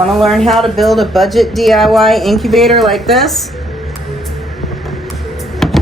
Want to learn how to build a budget DIY incubator like this?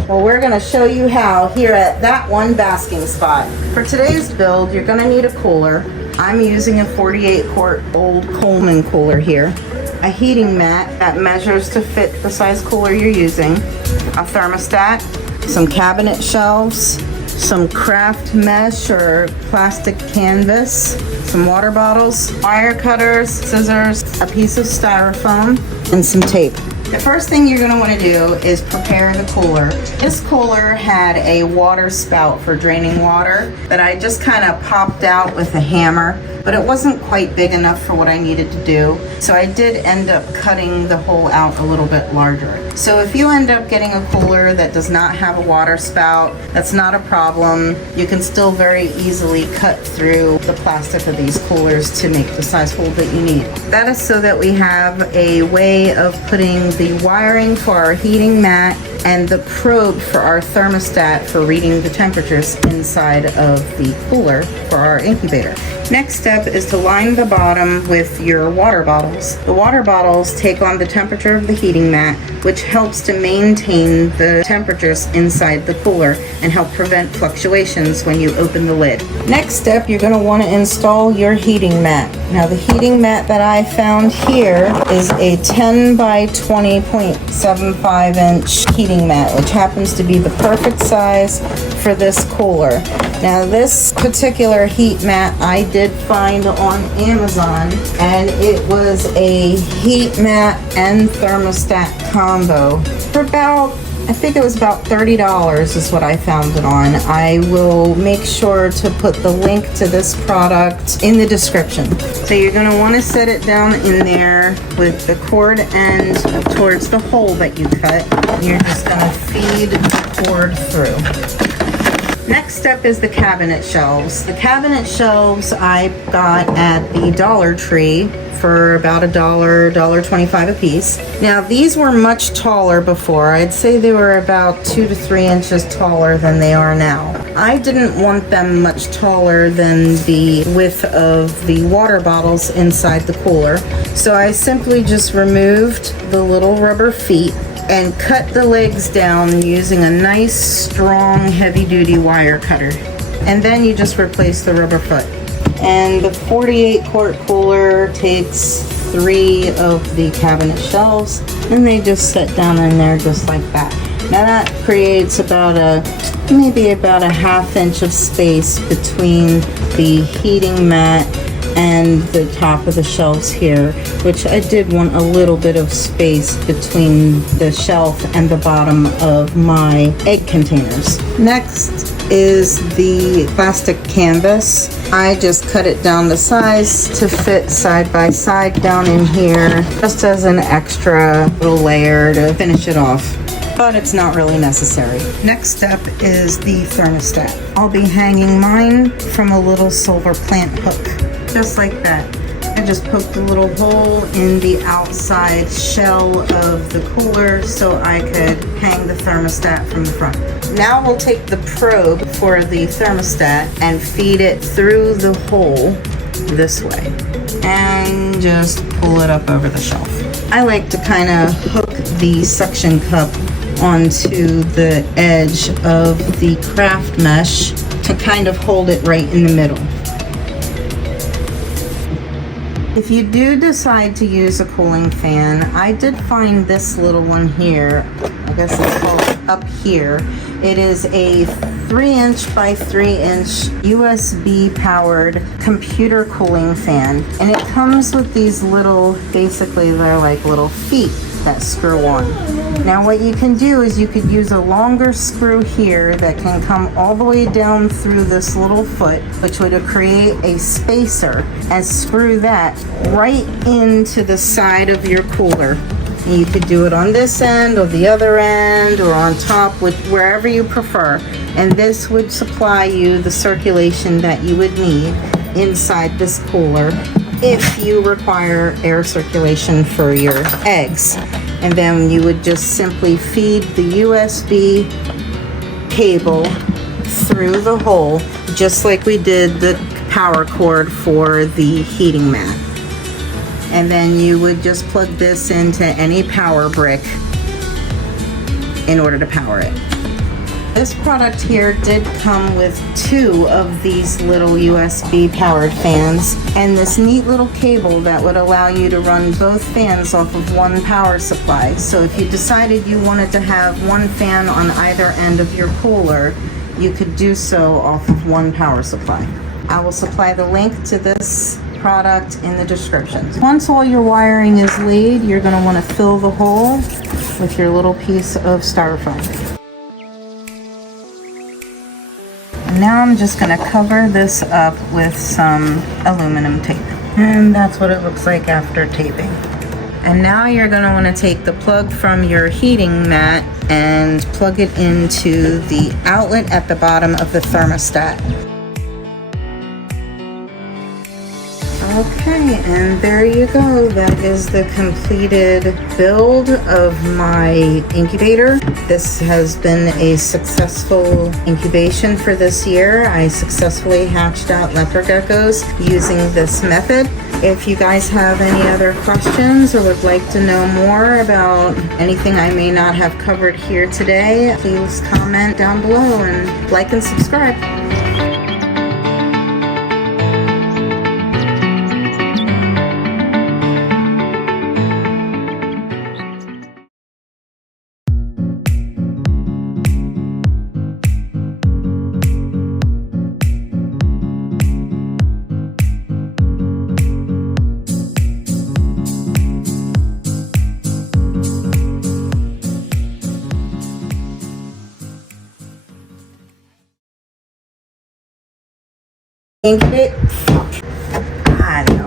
Well, we're going to show you how here at That One Basking Spot. For today's build, you're going to need a cooler. I'm using a 48-quart old Coleman cooler here. A heating mat that measures to fit the size cooler you're using. A thermostat, some cabinet shelves, some craft mesh or plastic canvas, some water bottles, wire cutters, scissors, a piece of styrofoam, and some tape. The first thing you're going to want to do is prepare the cooler. This cooler had a water spout for draining water that I just kind of popped out with a hammer, but it wasn't quite big enough for what I needed to do. So I did end up cutting the hole out a little bit larger. So if you end up getting a cooler that does not have a water spout, that's not a problem. You can still very easily cut through the plastic of these coolers to make the size hole that you need. That is so that we have a way of putting the wiring for our heating mat and the probe for our thermostat for reading the temperatures inside of the cooler for our incubator. Next step is to line the bottom with your water bottles. The water bottles take on the temperature of the heating mat, which helps to maintain the temperatures inside the cooler and help prevent fluctuations when you open the lid. Next step, you're going to want to install your heating mat. Now the heating mat that I found here is a 10 by 20.75 inch heating mat, which happens to be the perfect size for this cooler. Now this particular heat mat I did find on Amazon, and it was a heat mat and thermostat combo for about, I think it was about $30 is what I found it on. I will make sure to put the link to this product in the description. So you're going to want to set it down in there with the cord end towards the hole that you cut. You're just going to feed the cord through. Next step is the cabinet shelves. The cabinet shelves I got at the Dollar Tree for about $1.25 a piece. Now these were much taller before. I'd say they were about 2 to 3 inches taller than they are now. I didn't want them much taller than the width of the water bottles inside the cooler. So I simply just removed the little rubber feet and cut the legs down using a nice, strong, heavy-duty wire cutter. And then you just replace the rubber foot. And the 48-quart cooler takes 3 of the cabinet shelves, and they just sit down in there just like that. Now that creates maybe about a ½ inch of space between the heating mat and the top of the shelves here, which I did want a little bit of space between the shelf and the bottom of my egg containers. Next is the plastic canvas. I just cut it down to size to fit side by side down in here, just as an extra little layer to finish it off. But it's not really necessary. Next step is the thermostat. I'll be hanging mine from a little silver plant hook. Just like that. I just poked a little hole in the outside shell of the cooler so I could hang the thermostat from the front. Now we'll take the probe for the thermostat and feed it through the hole this way and just pull it up over the shelf. I like to kind of hook the suction cup onto the edge of the craft mesh to kind of hold it right in the middle. If you do decide to use a cooling fan, I did find this little one here. I guess it's called upHere. It is a 3-inch by 3-inch USB powered computer cooling fan. And it comes with these little, basically they're like little feet that screw on. Now what you can do is you could use a longer screw here that can come all the way down through this little foot, which would create a spacer, and screw that right into the side of your cooler. And you could do it on this end or the other end or on top, wherever you prefer. And this would supply you the circulation that you would need inside this cooler if you require air circulation for your eggs. And then you would just simply feed the USB cable through the hole, just like we did the power cord for the heating mat. and then you would just plug this into any power brick in order to power it. This product here did come with 2 of these little USB powered fans and this neat little cable that would allow you to run both fans off of one power supply. So if you decided you wanted to have one fan on either end of your cooler, you could do so off of one power supply. I will supply the link to this product in the description. Once all your wiring is laid, you're going to want to fill the hole with your little piece of styrofoam. Now I'm just going to cover this up with some aluminum tape. And that's what it looks like after taping. And now you're going to want to take the plug from your heating mat and plug it into the outlet at the bottom of the thermostat. Okay, and there you go. That is the completed build of my incubator. This has been a successful incubation for this year. I successfully hatched out leopard geckos using this method. If you guys have any other questions or would like to know more about anything I may not have covered here today, please comment down below and like and subscribe. Incubate. I don't know.